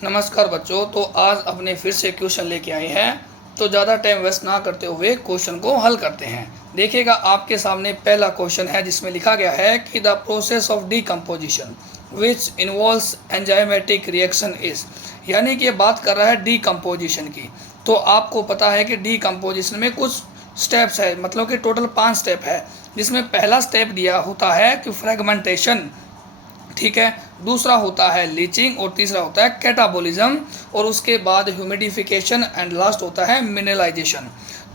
नमस्कार बच्चों। तो आज अपने फिर से क्वेश्चन लेके आए हैं। तो ज़्यादा टाइम वेस्ट ना करते हुए क्वेश्चन को हल करते हैं। देखिएगा आपके सामने पहला क्वेश्चन है जिसमें लिखा गया है कि the process of decomposition which involves enzymatic reaction is, यानी कि ये बात कर रहा है डीकम्पोजिशन की। तो आपको पता है कि डीकम्पोजिशन में कुछ स्टेप्स है, मतलब कि टोटल 5 स्टेप है, जिसमें पहला स्टेप दिया होता है कि फ्रेगमेंटेशन, ठीक है, दूसरा होता है लीचिंग और तीसरा होता है कैटाबोलिज्म और उसके बाद ह्यूमिडिफिकेशन एंड लास्ट होता है मिनरलाइजेशन।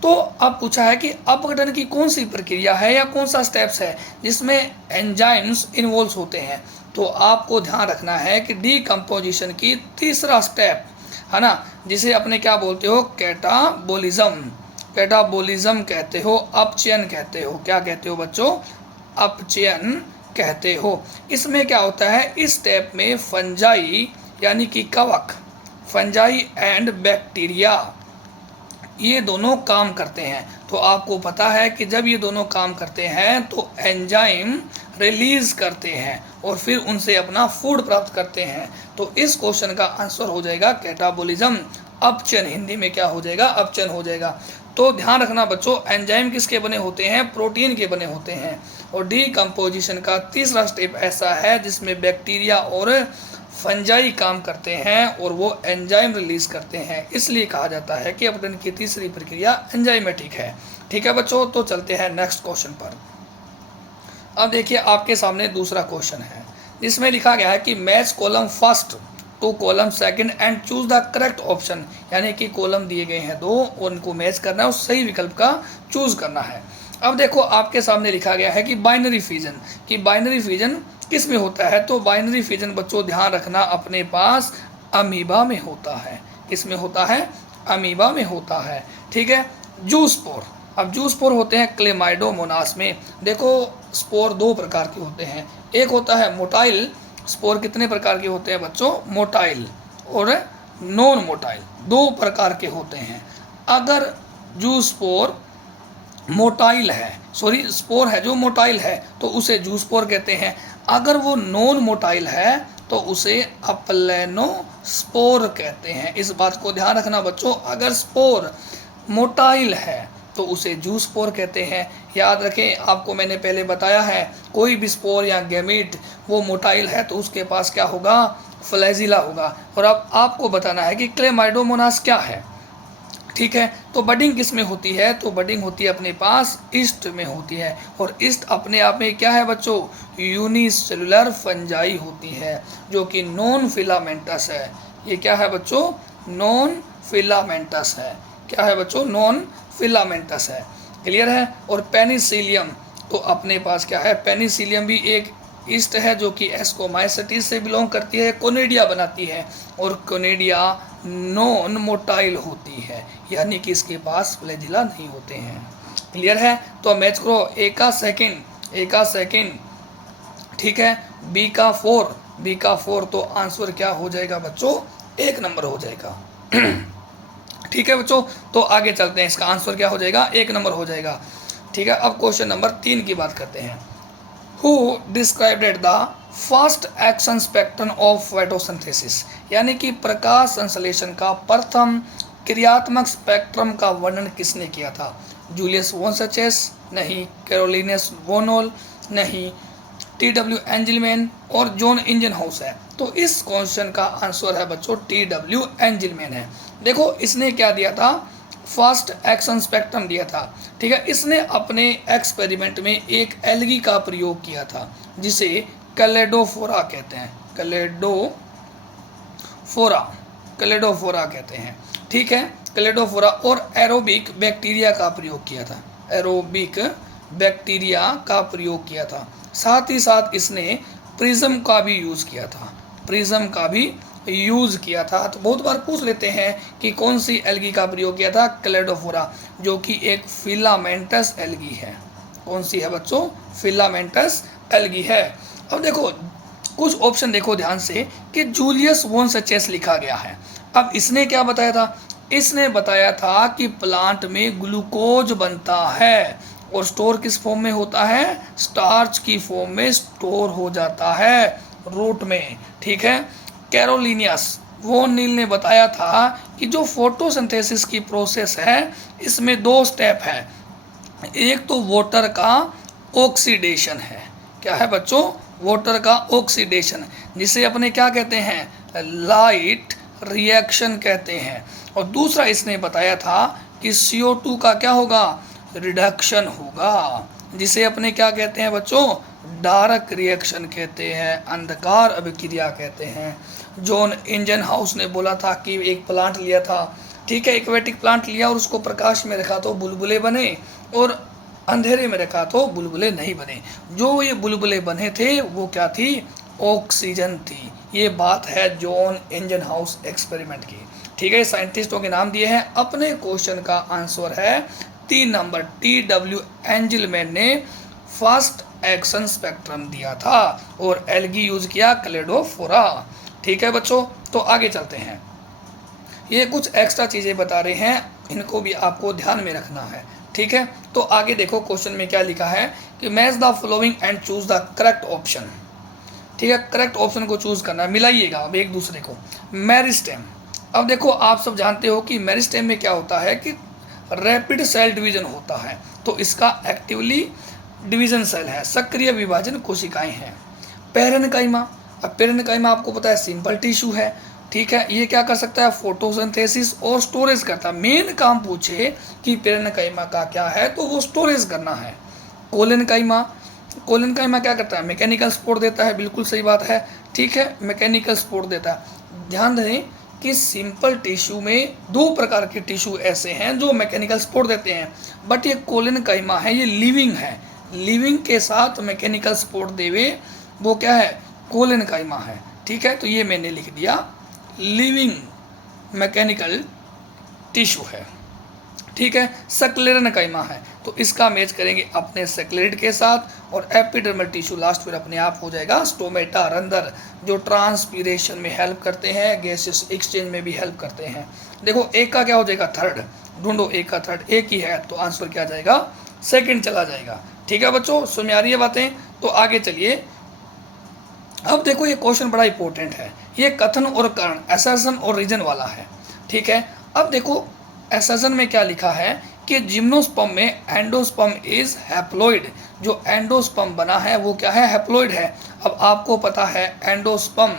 तो अब पूछा है कि अपघटन की कौन सी प्रक्रिया है या कौन सा स्टेप्स है जिसमें एंजाइम्स इन्वॉल्व होते हैं। तो आपको ध्यान रखना है कि डीकम्पोजिशन की तीसरा स्टेप है ना, जिसे अपने क्या बोलते हो, कैटाबोलिज्म। कैटाबोलिज्म कहते हो, अपचयन कहते हो। क्या कहते हो बच्चों? अपचयन कहते हो। इसमें क्या होता है, इस स्टेप में फंजाई यानी कि कवक, फंजाई एंड बैक्टीरिया, ये दोनों काम करते हैं। तो आपको पता है कि जब ये दोनों काम करते हैं तो एंजाइम रिलीज करते हैं और फिर उनसे अपना फूड प्राप्त करते हैं। तो इस क्वेश्चन का आंसर हो जाएगा कैटाबोलिज्म, अपचयन। हिंदी में क्या हो जाएगा? अपचयन हो जाएगा। तो ध्यान रखना बच्चों, एंजाइम किसके बने होते हैं? प्रोटीन के बने होते हैं। और डीकम्पोजिशन का तीसरा स्टेप ऐसा है जिसमें बैक्टीरिया और फंजाई काम करते हैं और वो एंजाइम रिलीज करते हैं, इसलिए कहा जाता है कि अपघटन की तीसरी प्रक्रिया एंजाइमेटिक है। ठीक है बच्चों, तो चलते हैं नेक्स्ट क्वेश्चन पर। अब देखिए आपके सामने दूसरा क्वेश्चन है जिसमें लिखा गया है कि match column first to column second and choose the correct option, यानी कि कॉलम दिए गए हैं 2 और उनको मैच करना है और सही विकल्प का चूज करना है। अब देखो आपके सामने लिखा गया है कि बाइनरी फिजन, कि बाइनरी फिजन किस में होता है। तो बाइनरी फिजन बच्चों ध्यान रखना अपने पास अमीबा में होता है। किस में होता है? अमीबा में होता है। ठीक है। जूस्पोर, अब जूस्पोर होते हैं क्लेमाइडोमोनास में। देखो स्पोर 2 प्रकार के होते हैं, एक होता है मोटाइल स्पोर। कितने प्रकार के होते हैं बच्चों? मोटाइल और नॉन मोटाइल, 2 प्रकार के होते हैं। अगर जूस्पोर मोटाइल है, सॉरी स्पोर है जो मोटाइल है, तो उसे जूस्पोर कहते हैं। अगर वो नॉन मोटाइल है तो उसे अपलेनोस्पोर कहते हैं। इस बात को ध्यान रखना बच्चों, अगर स्पोर मोटाइल है तो उसे जूस्पोर कहते हैं। याद रखें, आपको मैंने पहले बताया है, कोई भी स्पोर या गैमीट वो मोटाइल है तो उसके पास क्या होगा? फ्लैजिला होगा। और अब आपको बताना है कि क्लेमाइडोमोनास क्या है। ठीक है। तो बडिंग किस में होती है? तो बडिंग होती है अपने पास ईस्ट में होती है। और ईस्ट अपने आप में क्या है बच्चों? यूनिसेलुलर फंजाई होती है जो कि नॉन फिलामेंटस है। ये क्या है बच्चों? नॉन फिलामेंटस है। क्या है बच्चों? नॉन फिलामेंटस है। क्लियर है। और पेनिसिलियम तो अपने पास क्या है? पेनिसिलियम भी एक ईस्ट है जो कि एस्कोमाइसिटीज से बिलोंग करती है, कोनेडिया बनाती है और कोनेडिया नॉन मोटाइल होती है, यानी कि इसके पास फ्लैजिला नहीं होते हैं। क्लियर है। तो मैच करो ए का सेकंड, ठीक है, बी का 4, तो आंसर क्या हो जाएगा बच्चों? 1 नंबर हो जाएगा। ठीक है बच्चों, तो आगे चलते हैं। इसका आंसर क्या हो जाएगा? 1 नंबर हो जाएगा। ठीक है। अब क्वेश्चन नंबर 3 की बात करते हैं। Who described the first action spectrum of photosynthesis, यानी कि प्रकाश संश्लेषण का प्रथम क्रियात्मक स्पेक्ट्रम का वर्णन किसने किया था? Julius von Sachs? नहीं। कैरोलिनस बोनोल? नहीं। टी.डब्ल्यू. एंजिलमैन और जॉन इंजनहाउस है। तो इस क्वेश्चन का आंसर है बच्चों टी.डब्ल्यू. एंजिलमैन है। देखो इसने क्या दिया था? फर्स्ट एक्शन स्पेक्ट्रम दिया था। ठीक है। इसने अपने एक्सपेरिमेंट में एक एल्गी का प्रयोग किया था जिसे कैलेडोफोरा कहते हैं। कैलेडोफोरा कहते हैं। ठीक है। कैलेडोफोरा और एरोबिक बैक्टीरिया का प्रयोग किया था। एरोबिक बैक्टीरिया का प्रयोग किया था। साथ ही साथ इसने प्रिज्म का भी यूज़ किया था। तो बहुत बार पूछ लेते हैं कि कौन सी एल्गी का प्रयोग किया था? कैलेडोफोरा, जो कि एक फिलामेंटस एल्गी है। कौन सी है बच्चों? फिलामेंटस एल्गी है। अब देखो कुछ ऑप्शन देखो ध्यान से कि जूलियस वॉन सचेस लिखा गया है। अब इसने क्या बताया था? इसने बताया था कि प्लांट में ग्लूकोज बनता है और स्टोर किस फॉर्म में होता है? स्टार्च की फॉर्म में स्टोर हो जाता है रूट में। ठीक है। कैरोलिनियस वॉन नील ने बताया था कि जो फोटोसिंथेसिस की प्रोसेस है इसमें 2 स्टेप है। एक तो वाटर का ऑक्सीडेशन है। क्या है बच्चों? वाटर का ऑक्सीडेशन, जिसे अपने क्या कहते हैं? लाइट रिएक्शन कहते हैं। और दूसरा इसने बताया था कि CO2 का क्या होगा? रिडक्शन होगा, जिसे अपने क्या कहते हैं बच्चों? डार्क रिएक्शन कहते हैं, अंधकार अभिक्रिया कहते हैं। जॉन इंजनहाउस ने बोला था कि एक प्लांट लिया था, ठीक है, एक्वेटिक प्लांट लिया और उसको प्रकाश में रखा तो बुलबुले बने, और अंधेरे में रखा तो बुलबुले नहीं बने। जो ये बुलबुले बने थे वो क्या थी? ऑक्सीजन थी। ये बात है जॉन इंजनहाउस एक्सपेरिमेंट की। ठीक है, साइंटिस्टों के नाम दिए हैं। अपने क्वेश्चन का आंसर है 3 नंबर। TW एंजलमैन ने फर्स्ट एक्शन स्पेक्ट्रम दिया था और एल्गी यूज किया क्लेडोफोरा। ठीक है बच्चों, तो आगे चलते हैं। ये कुछ एक्स्ट्रा चीज़ें बता रहे हैं, इनको भी आपको ध्यान में रखना है। ठीक है, तो आगे देखो क्वेश्चन में क्या लिखा है कि match the following and choose the correct option. ठीक है, करेक्ट ऑप्शन को चूज करना है, मिलाइएगा अब एक दूसरे को। मेरिस्टेम, अब देखो आप सब जानते हो कि मेरिस्टेम में क्या होता है कि रैपिड सेल डिवीजन होता है, तो इसका एक्टिवली डिवीजन सेल है, सक्रिय विभाजन कोशिकाएं हैं। पेरेन्काइमा, अब पेरेन्काइमा आपको पता है सिंपल टिश्यू है। ठीक है, ये क्या कर सकता है? फोटोसिंथेसिस और स्टोरेज करता है। मेन काम पूछे कि पेरेन्काइमा का क्या है तो वो स्टोरेज करना है। कोलेनकाइमा, कोलेनकाइमा क्या करता है? मैकेनिकल सपोर्ट देता है, बिल्कुल सही बात है। ठीक है, मैकेनिकल सपोर्ट देता है। ध्यान दें कि सिंपल टिश्यू में 2 प्रकार के टिश्यू ऐसे हैं जो मैकेनिकल सपोर्ट देते हैं, बट ये कोलेनकाइमा है, ये लिविंग है। लिविंग के साथ मैकेनिकल सपोर्ट देवे वो क्या है? कोलेनकाइमा है। ठीक है, तो ये मैंने लिख दिया, लिविंग मैकेनिकल टिश्यू है। ठीक है, सक्लेरनकाइमा है, तो इसका मैच करेंगे अपने सक्लेरिड के साथ। और एपिडर्मल टिश्यू लास्ट में अपने आप हो जाएगा स्टोमेटा, रंध्र, जो ट्रांसपीरेशन में हेल्प करते हैं, गैसेस एक्सचेंज में भी हेल्प करते हैं। देखो एक का क्या हो जाएगा? थर्ड। ढूंढो एक का थर्ड, एक ही है तो आंसर क्या जाएगा? सेकंड चला जाएगा। ठीक है बच्चों, समझ आ रही है बातें? तो आगे चलिए। अब देखो ये क्वेश्चन बड़ा इंपॉर्टेंट है, ये कथन और कारण, असर्शन और रीजन वाला है। ठीक है, अब देखो असर्शन में क्या लिखा है कि जिम्नोस्पर्म में एंडोस्पर्म इज हैप्लॉइड। जो एंडोस्पर्म बना है वो क्या है? हैप्लॉइड है। अब आपको पता है एंडोस्पर्म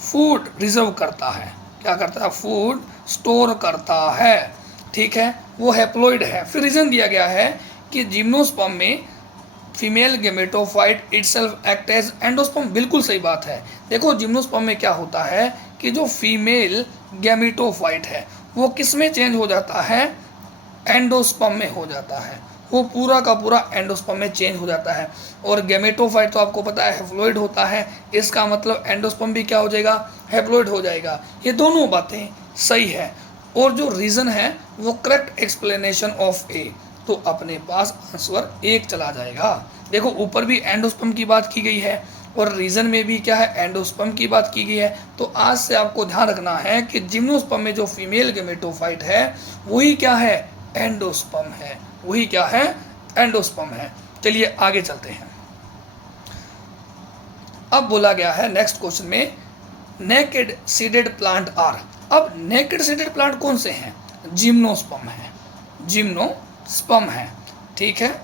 फूड रिजर्व करता है। क्या करता है? फूड स्टोर करता है। ठीक है, वो हैप्लॉइड है। फिर रीजन दिया गया है कि जिम्नोस्पर्म में female gametophyte itself act as endosperm. बिल्कुल सही बात है। देखो जिम्नोस्पर्म में क्या होता है कि जो फीमेल गेमेटोफाइट है वो किस में चेंज हो जाता है? एंडोस्पर्म में हो जाता है। वो पूरा का पूरा एंडोस्पर्म में चेंज हो जाता है। और गेमेटोफाइट तो आपको पता है हैप्लॉइड होता है, इसका मतलब एंडोस्पर्म भी क्या हो जाएगा? हैप्लॉइड हो जाएगा। ये दोनों बातें सही है। और जो रीज़न है वो करेक्ट एक्सप्लेनेशन ऑफ ए, तो अपने पास आंसर 1 चला जाएगा। देखो ऊपर भी एंडोस्पर्म की बात की गई है और रीजन में भी क्या है? एंडोस्पर्म की बात की गई है। तो आज से आपको ध्यान रखना है कि जिम्नोस्पर्म में जो फीमेल गेमेटोफाइट है वही क्या है? एंडोस्पर्म है। वही क्या है? एंडोस्पर्म है। चलिए आगे चलते हैं। अब बोला गया है नेक्स्ट क्वेश्चन में, नेकेड सीडेड प्लांट आर। अब नेकेड सीडेड प्लांट कौन से हैं? जिम्नोस्पर्म है, जिम्नोस्पर्म है। ठीक है,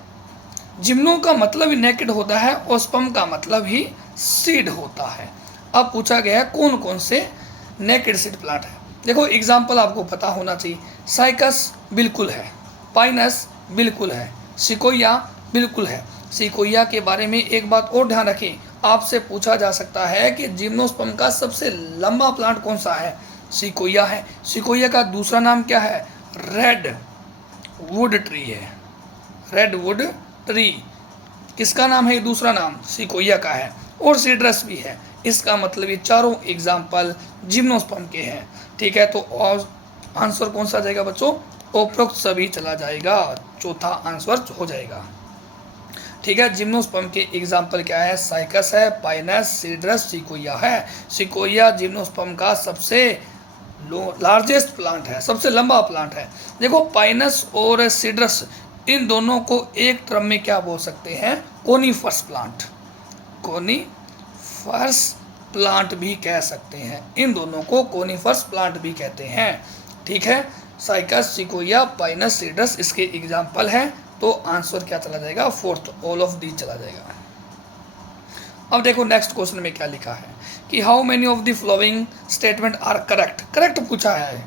जिम्नो का मतलब ही नेकेड होता है और स्पर्म का मतलब ही सीड होता है। अब पूछा गया है कौन कौन से नेकेड सीड प्लांट है। देखो एग्जाम्पल आपको पता होना चाहिए। साइकस बिल्कुल है, पाइनस बिल्कुल है, सिकोया बिल्कुल है। सिकोया के बारे में एक बात और ध्यान रखें, आपसे पूछा जा सकता है कि जिम्नोस्पर्म का सबसे लंबा प्लांट कौन सा है? सिकोया है। सिकोया का दूसरा नाम क्या है? रेड वुड ट्री है। रेड वुड ट्री किसका नाम है? दूसरा नाम सिकोया का है। और सीड्रस भी है। इसका मतलब ये चारों एग्जाम्पल जिम्नोस्पर्म के हैं। ठीक है, तो और आंसर कौन सा जाएगा बच्चों? उपरोक्त सभी चला जाएगा, चौथा आंसर हो जाएगा। ठीक है, जिम्नोस्पर्म के एग्जाम्पल क्या है? साइकस है, पाइनस, सीड्रस, सिकोया है। सिकोया जिम्नोस्पर्म का सबसे लार्जेस्ट प्लांट है, सबसे लंबा प्लांट है। देखो पाइनस और सीड्रस इन दोनों को एक टर्म में क्या बोल सकते हैं? Conifers plant. कोनीफर्स प्लांट भी कह सकते हैं। इन दोनों को कोनिफरस प्लांट भी कहते हैं। ठीक है, साइकस, सिकोया, पाइनस, सीडरस इसके एग्जाम्पल हैं। तो आंसर क्या चला जाएगा? फोर्थ, ऑल ऑफ दी चला जाएगा। अब देखो नेक्स्ट क्वेश्चन में क्या लिखा है कि how many of the following statement are correct. Correct पूछा है।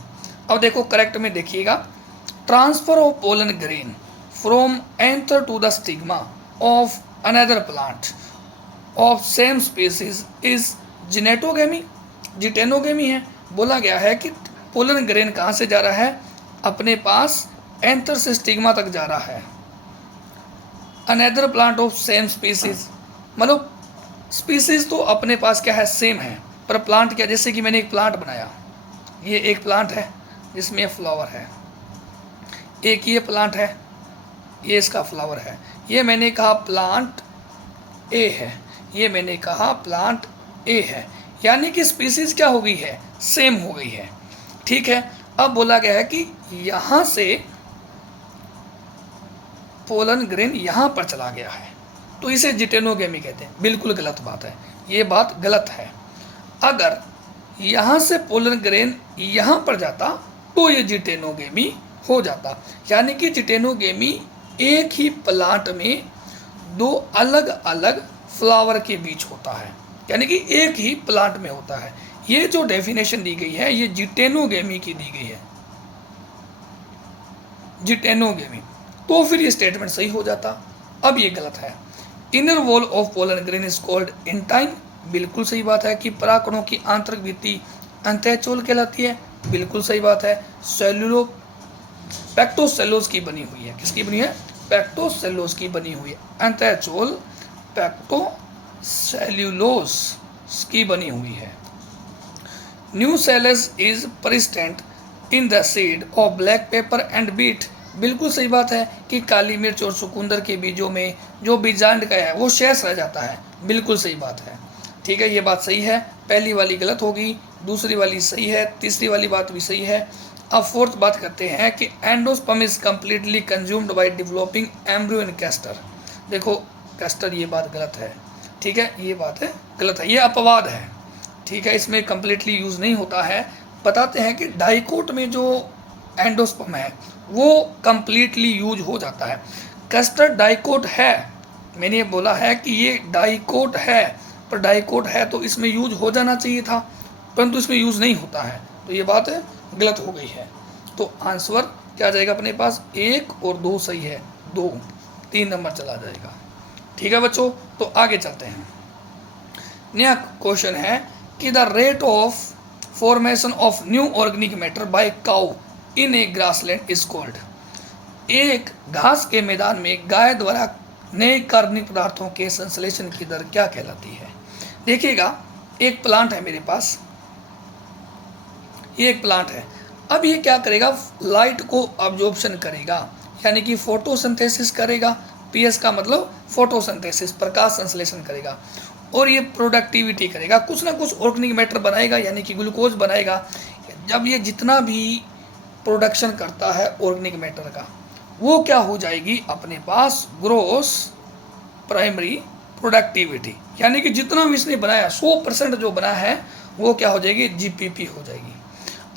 अब देखो करेक्ट में देखिएगा, transfer of pollen grain from anther to the stigma of another plant of same species is geitonogamy. Geitonogamy है। बोला गया है कि पोलन ग्रेन कहाँ से जा रहा है? अपने पास एंथर से स्टिग्मा तक जा रहा है। Another plant of same species, मतलब स्पीसीज तो अपने पास क्या है? सेम है, पर प्लांट क्या? जैसे कि मैंने एक प्लांट बनाया, ये एक प्लांट है जिसमें फ्लावर है, एक ये प्लांट है, ये इसका फ्लावर है। ये मैंने कहा प्लांट ए है, ये मैंने कहा प्लांट ए है, यानी कि स्पीसीज क्या हो गई है? सेम हो गई है। ठीक है, अब बोला गया है कि यहाँ से पोलन ग्रेन यहाँ पर चला गया है, तो इसे जिटेनोगेमी कहते हैं। बिल्कुल गलत बात है, ये बात गलत है। अगर यहाँ से पोलन ग्रेन यहाँ पर जाता तो ये जिटेनोगेमी हो जाता, यानी कि जिटेनोगेमी एक ही प्लांट में दो अलग अलग फ्लावर के बीच होता है, यानी कि एक ही प्लांट में होता है। ये जो डेफिनेशन दी गई है ये जिटेनोगेमी की दी गई है, जिटेनोगेमी। तो फिर ये स्टेटमेंट सही हो जाता। अब ये गलत है। Inner wall of pollen grain is called intine. बिल्कुल सही बात है कि परागकणों की आंतरिक भित्ति अंतःचोल कहलाती है। बिल्कुल सही बात है। सेल्यूलो पैक्टोसेलोज की बनी हुई है। किसकी बनी है? पैक्टोसेलोज की बनी हुई है। अंतःचोल पैक्टोसेल्यूलोज की बनी हुई है। Nucellus is persistent in the seed of black pepper and beet. बिल्कुल सही बात है कि काली मिर्च और चुकंदर के बीजों में जो बीजांड का है वो शेष रह जाता है। बिल्कुल सही बात है। ठीक है, ये बात सही है। पहली वाली गलत होगी, दूसरी वाली सही है, तीसरी वाली बात भी सही है। अब फोर्थ बात करते हैं कि endosperm is completely consumed by developing embryo in castor. देखो कैस्टर, ये बात गलत है। ठीक है, ये बात है गलत है, ये अपवाद है। ठीक है, इसमें कम्प्लीटली यूज़ नहीं होता है। बताते हैं कि डाइकोट में जो एंडोस्पर्म है वो कम्प्लीटली यूज हो जाता है। कैस्टर डाइकोट है, मैंने ये बोला है कि ये डाइकोट है, पर डाइकोट है तो इसमें यूज हो जाना चाहिए था, परंतु इसमें यूज़ नहीं होता है, तो ये बात गलत हो गई है। तो आंसर क्या आ जाएगा अपने पास? 1 और 2 सही है, 2, 3 नंबर चला जाएगा। ठीक है बच्चों, तो आगे चलते हैं। नया क्वेश्चन है कि the rate of formation of new organic matter bye cow in A grassland is called. एक घास के मैदान में गाय द्वारा नए कार्बनिक पदार्थों के संश्लेषण की दर क्या कहलाती है? देखिएगा, एक प्लांट है मेरे पास, ये एक प्लांट है। अब ये क्या करेगा? लाइट को अब्जॉर्प्शन करेगा, यानी कि फोटोसिंथेसिस करेगा। पीएस का मतलब फोटोसिंथेसिस, प्रकाश संश्लेषण करेगा, और ये प्रोडक्टिविटी करेगा, कुछ ना कुछ ऑर्गेनिक मैटर बनाएगा, यानी कि ग्लूकोज बनाएगा। जब ये जितना भी प्रोडक्शन करता है ऑर्गेनिक मैटर का, वो क्या हो जाएगी अपने पास? ग्रोस प्राइमरी प्रोडक्टिविटी, यानी कि जितना भी इसने बनाया 100% जो बना है वो क्या हो जाएगी? जीपीपी हो जाएगी।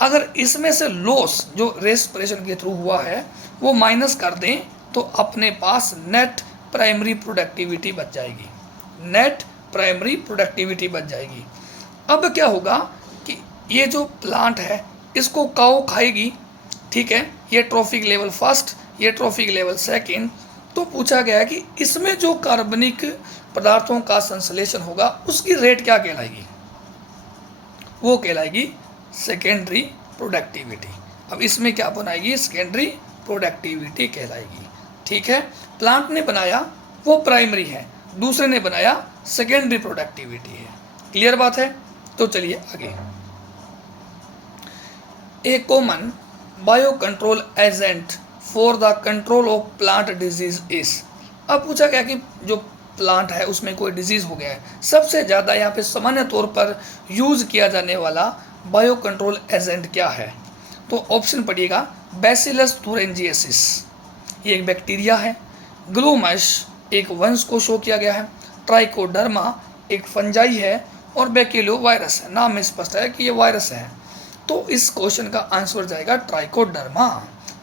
अगर इसमें से लॉस जो रेस्पिरेशन के थ्रू हुआ है वो माइनस कर दें तो अपने पास नेट प्राइमरी प्रोडक्टिविटी बच जाएगी, नेट प्राइमरी प्रोडक्टिविटी बच जाएगी। अब क्या होगा कि ये जो प्लांट है इसको काऊ खाएगी। ठीक है, ये ट्रॉफिक लेवल फर्स्ट, ये ट्रॉफिक लेवल सेकंड। तो पूछा गया है कि इसमें जो कार्बनिक पदार्थों का संश्लेषण होगा उसकी रेट क्या कहलाएगी? वो कहलाएगी सेकेंडरी प्रोडक्टिविटी। अब इसमें क्या बनाएगी? सेकेंडरी प्रोडक्टिविटी कहलाएगी। ठीक है, प्लांट ने बनाया वो प्राइमरी है, दूसरे ने बनाया सेकेंडरी प्रोडक्टिविटी है। क्लियर बात है? तो चलिए आगे। A common bio control agent for the control of plant disease is. अब पूछा गया कि जो प्लांट है उसमें कोई डिजीज हो गया है, सबसे ज़्यादा यहाँ पे सामान्य तौर पर यूज़ किया जाने वाला बायो कंट्रोल एजेंट क्या है? तो ऑप्शन पढ़िएगा, बैसिलस थुरिंजिएसिस ये एक बैक्टीरिया है, ग्लूमस एक वंश को शो किया गया है, ट्राइकोडर्मा एक फंजाई है, और बैक्यूलो वायरस है। नाम में स्पष्ट है कि ये वायरस है। तो इस क्वेश्चन का आंसर जाएगा ट्राइकोडर्मा,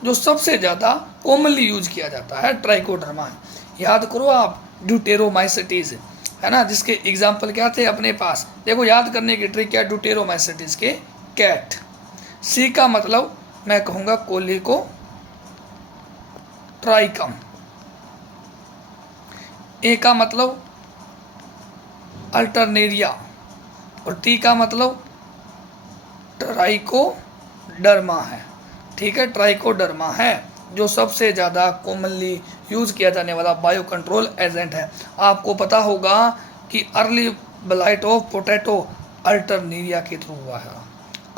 जो सबसे ज़्यादा कॉमनली यूज किया जाता है ट्राइकोडर्मा। याद करो आप, ड्यूटेरोमाइसिटीज है ना, जिसके एग्जाम्पल क्या थे अपने पास, देखो याद करने की ट्रिक क्या, ड्यूटेरोमाइसिटीज के कैट। सी का मतलब मैं कहूँगा कोलिको ट्राइकम। ए का मतलब अल्टरनेरिया और टी का मतलब ट्राइकोडर्मा है। ठीक है, ट्राइकोडर्मा है जो सबसे ज़्यादा कॉमनली यूज़ किया जाने वाला बायो कंट्रोल एजेंट है। आपको पता होगा कि early blight of potato Alternaria के थ्रू हुआ है,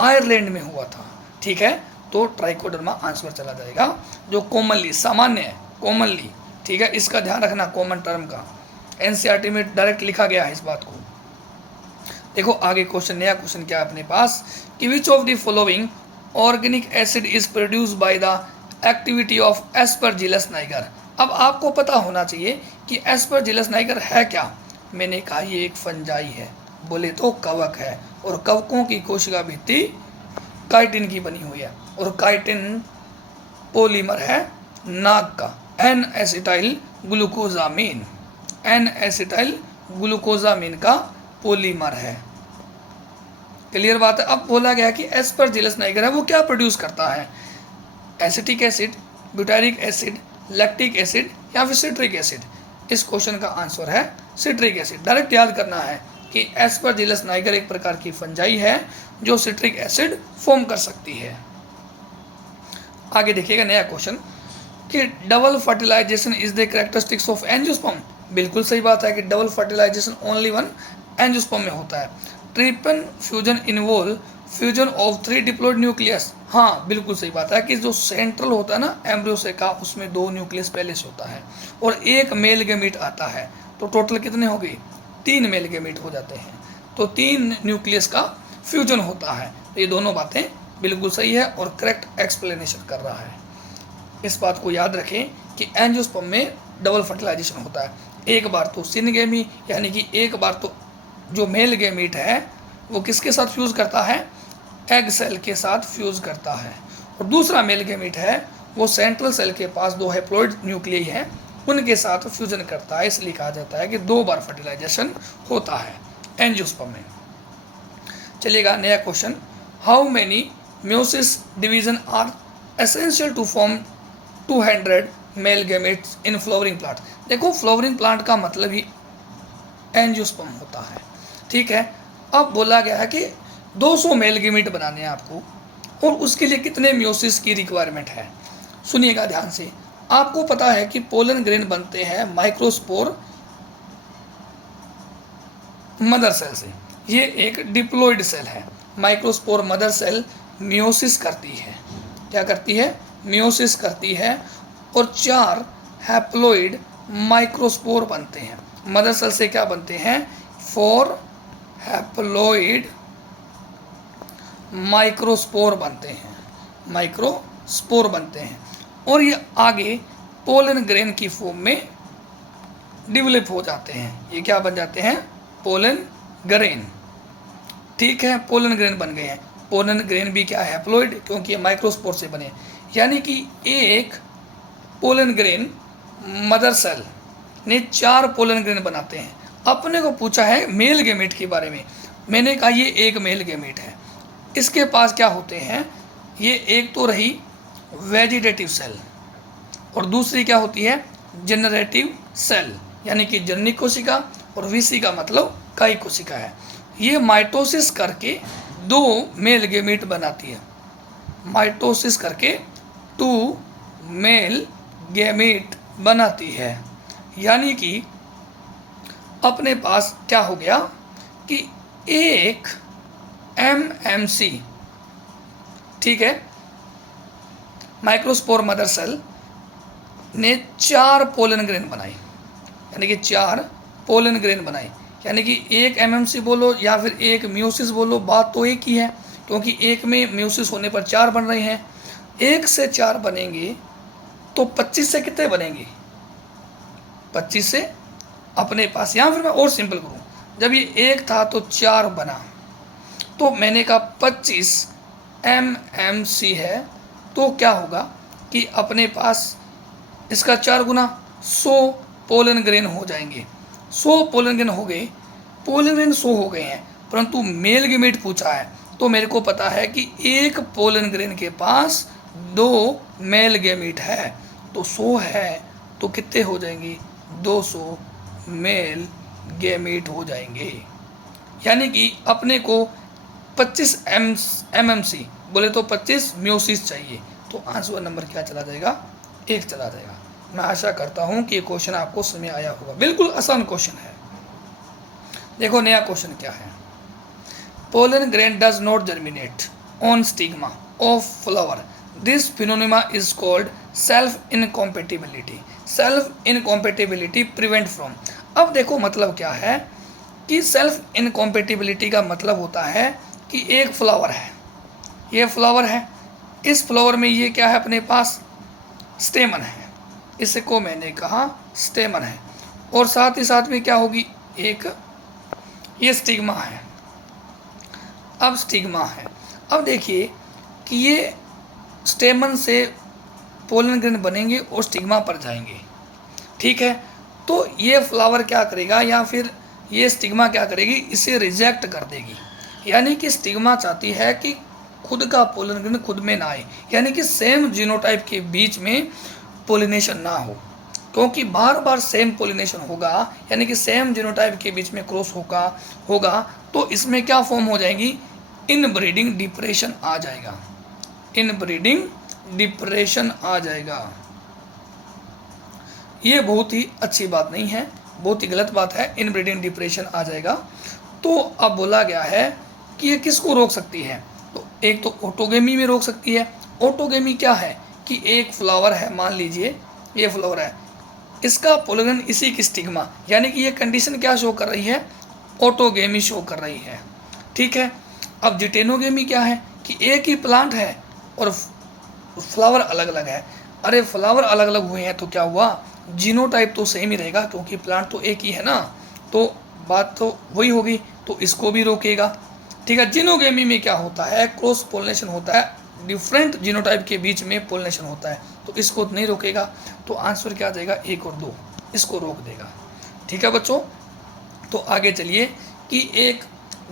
आयरलैंड में हुआ था। ठीक है, तो ट्राइकोडर्मा आंसर चला जाएगा, जो कॉमनली सामान्य है, कॉमनली। ठीक है, इसका ध्यान रखना, कॉमन टर्म का। एनसीईआरटी में डायरेक्ट लिखा गया है इस बात को। देखो आगे क्वेश्चन, नया क्वेश्चन क्या है अपने पास कि विच of the following organic acid is produce by the activity of Aspergillus Niger. अब आपको पता होना चाहिए कि एस्परजिलस नाइगर है क्या। मैंने कहा ये एक फंजाई है, बोले तो कवक है, और कवकों की कोशिका भित्ति काइटिन की बनी हुई है, और काइटिन पॉलीमर है नाक का, एन एसिटाइल ग्लूकोजामीन, एन एसिटाइल ग्लूकोजामीन का पॉलीमर है। क्लियर बात है। अब बोला गया कि एस्परजिलस नाइगर है वो क्या प्रोड्यूस करता है, acetic acid, butyric acid, lactic acid या फिर सिट्रिक एसिड। इस क्वेश्चन का आंसर है सिट्रिक एसिड। डायरेक्ट याद करना है कि एस्परजिलस नाइगर एक प्रकार की फंजाई है जो सिट्रिक एसिड फॉर्म कर सकती है। आगे देखिएगा नया क्वेश्चन कि double fertilization is the characteristics of angiosperm. बिल्कुल सही बात है कि double fertilization only one angiosperm में होता है। Triple fusion involve fusion of 3 diploid nucleus. हाँ बिल्कुल सही बात है कि जो सेंट्रल होता है ना एम्ब्रियो से का, उसमें 2 न्यूक्लियस पहले से होता है और 1 मेल गैमीट आता है। तो टोटल कितने हो गए, 3 मेल गैमीट हो जाते हैं। तो 3 न्यूक्लियस का फ्यूजन होता है। तो ये दोनों बातें बिल्कुल सही है और करेक्ट एक्सप्लेनेशन कर रहा है। इस बात को याद रखें कि एंजियोस्पर्म में डबल फर्टिलाइजेशन होता है। एक बार तो सिनगेमी, यानी कि एक बार तो जो मेल गैमीट है वो किसके साथ फ्यूज़ करता है, एग सेल के साथ फ्यूज़ करता है, और दूसरा मेल गैमीट है वो सेंट्रल सेल के पास 2 हैप्लॉइड न्यूक्लियई हैं उनके साथ फ्यूजन करता है। इसलिए कहा जाता है कि 2 बार फर्टिलाइजेशन होता है एंजियोस्पर्म में। चलिएगा नया question, how many meiosis division are essential to form 200 male gametes in flowering plant. देखो फ्लावरिंग प्लांट का मतलब ही एंजियोस्पर्म होता है। ठीक है, अब बोला गया है कि 200 मेल गैमेट बनाने हैं आपको, और उसके लिए कितने म्योसिस की रिक्वायरमेंट है। सुनिएगा ध्यान से। आपको पता है कि पोलन ग्रेन बनते हैं माइक्रोस्पोर मदर सेल से। ये एक डिप्लॉइड सेल है। माइक्रोस्पोर मदर सेल म्योसिस करती है। क्या करती है, म्योसिस करती है, और 4 हैप्लॉइड माइक्रोस्पोर बनते हैं। मदर सेल से क्या बनते हैं, 4 हैप्लॉइड माइक्रोस्पोर बनते हैं, माइक्रोस्पोर बनते हैं, और ये आगे पोलन ग्रेन की फॉर्म में डेवलप हो जाते हैं। ये क्या बन जाते हैं, पोलन ग्रेन। ठीक है, पोलन ग्रेन बन गए हैं। पोलन ग्रेन भी क्या है, हैप्लॉइड, क्योंकि ये माइक्रोस्पोर से बने। यानी कि एक पोलन ग्रेन मदर सेल ने 4 पोलन ग्रेन बनाते हैं। अपने को पूछा है मेल गैमेट के बारे में, मैंने कहा ये एक मेल गैमेट है। इसके पास क्या होते हैं, ये एक तो रही वेजिटेटिव सेल और दूसरी क्या होती है, जनरेटिव सेल, यानी कि जननी कोशिका, और वीसी का मतलब काई कोशिका है। ये माइटोसिस करके 2 मेल गैमेट बनाती है। माइटोसिस करके 2 मेल गैमेट बनाती है। यानी कि अपने पास क्या हो गया कि एक MMC, ठीक है, माइक्रोस्पोर मदर सेल ने 4 पोलन ग्रेन बनाई, यानी कि 4 पोलन ग्रेन बनाई। यानी कि एक MMC बोलो या फिर एक म्योसिस बोलो, बात तो एक ही है, क्योंकि एक में म्योसिस होने पर 4 बन रहे हैं। 1 से 4 बनेंगे तो 25 से कितने बनेंगे, 25 से अपने पास, या फिर मैं और सिंपल करूँ, जब ये 1 था तो 4 बना, तो मैंने कहा 25 mmc है, तो क्या होगा कि अपने पास इसका 4 गुना 100 पोलन ग्रेन हो जाएंगे। 100 पोलन ग्रेन हो गए, पोलन ग्रेन 100 हो गए हैं, परंतु मेल गैमेट पूछा है, तो मेरे को पता है कि एक पोलन ग्रेन के पास 2 मेल गैमेट है, तो 100 है तो कितने हो जाएंगे, 200 मेल गैमेट हो जाएंगे। यानी कि अपने को 25 mmc बोले तो 25 म्योसिस चाहिए, तो आंसर नंबर क्या चला जाएगा, 1 चला जाएगा। मैं आशा करता हूं कि ये क्वेश्चन आपको समझ आया होगा, बिल्कुल आसान क्वेश्चन है। देखो नया क्वेश्चन क्या है, pollen grain does not germinate on stigma of flower, this phenomena is called self incompatibility. Self incompatibility prevent from, अब देखो मतलब क्या है कि सेल्फ इनकॉम्पेटिबिलिटी का मतलब होता है कि एक फ्लावर है, ये फ्लावर है, इस फ्लावर में ये क्या है, अपने पास स्टेमन है, इसको मैंने कहा स्टेमन है, और साथ ही साथ में क्या होगी, एक ये स्टिग्मा है। अब स्टिग्मा है, अब देखिए कि ये स्टेमन से पोलन ग्रेन बनेंगे और स्टिग्मा पर जाएंगे, ठीक है। तो ये फ्लावर क्या करेगा, या फिर ये स्टिग्मा क्या करेगी, इसे रिजेक्ट कर देगी। यानी कि स्टिग्मा चाहती है कि खुद का पोलन ग्रेन खुद में ना आए, यानी कि सेम जीनोटाइप के बीच में पोलिनेशन ना हो, क्योंकि बार बार सेम पोलिनेशन होगा, यानी कि सेम जीनोटाइप के बीच में क्रॉस होगा तो इसमें क्या फॉर्म हो जाएगी, इनब्रीडिंग डिप्रेशन आ जाएगा, इनब्रीडिंग डिप्रेशन आ जाएगा। ये बहुत ही अच्छी बात नहीं है, बहुत ही गलत बात है, इनब्रीडिंग डिप्रेशन आ जाएगा। तो अब बोला गया है कि ये किसको रोक सकती है, तो एक तो ऑटोगेमी में रोक सकती है। ऑटोगेमी क्या है कि एक फ्लावर है, मान लीजिए ये फ्लावर है, इसका पोलन इसी की स्टिग्मा, यानी कि ये कंडीशन क्या शो कर रही है, ऑटोगेमी शो कर रही है, ठीक है। अब जिटेनोगेमी क्या है कि एक ही प्लांट है और फ्लावर अलग अलग है। अरे फ्लावर अलग अलग हुए हैं तो क्या हुआ, जीनोटाइप तो सेम ही रहेगा, क्योंकि प्लांट तो एक ही है ना, तो बात तो वही होगी, तो इसको भी रोकेगा, ठीक है। जिनोगेमी में क्या होता है, क्रॉस पोलिनेशन होता है, डिफरेंट जीनोटाइप के बीच में पोलिनेशन होता है, तो इसको नहीं रोकेगा, तो आंसर क्या आ जाएगा, 1 और 2, इसको रोक देगा, ठीक है बच्चों। तो आगे चलिए कि एक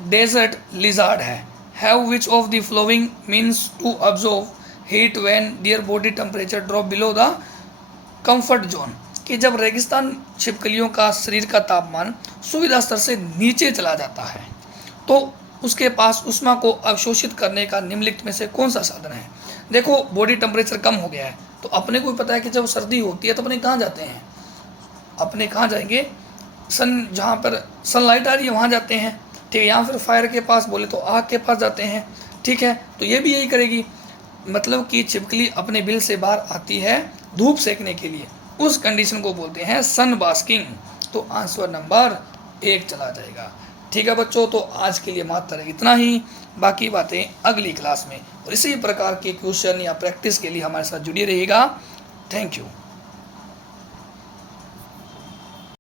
डेजर्ट लिजार्ड है, have which of the following means to observe heat when their body temperature drop below the comfort zone, कि जब रेगिस्तान छिपकलियों का शरीर का तापमान सुविधा स्तर से नीचे चला जाता है तो उसके पास उष्मा को अवशोषित करने का निम्नलिखित में से कौन सा साधन है। देखो बॉडी टेम्परेचर कम हो गया है, तो अपने को भी पता है कि जब सर्दी होती है तो अपने कहाँ जाते हैं, अपने कहाँ जाएंगे, सन जहाँ पर सनलाइट आ रही है वहाँ जाते हैं, ठीक है, या फिर फायर के पास बोले तो आग के पास जाते हैं, ठीक है। तो ये भी यही करेगी, मतलब कि छिपकली अपने बिल से बाहर आती है धूप सेकने के लिए, उस कंडीशन को बोलते हैं सन बास्किंग, तो आंसर नंबर 1 चला जाएगा, ठीक है बच्चों। तो आज के लिए मात्र इतना ही, बाकी बातें अगली क्लास में, और इसी प्रकार के क्वेश्चन या प्रैक्टिस के लिए हमारे साथ जुड़े रहिएगा। Thank you.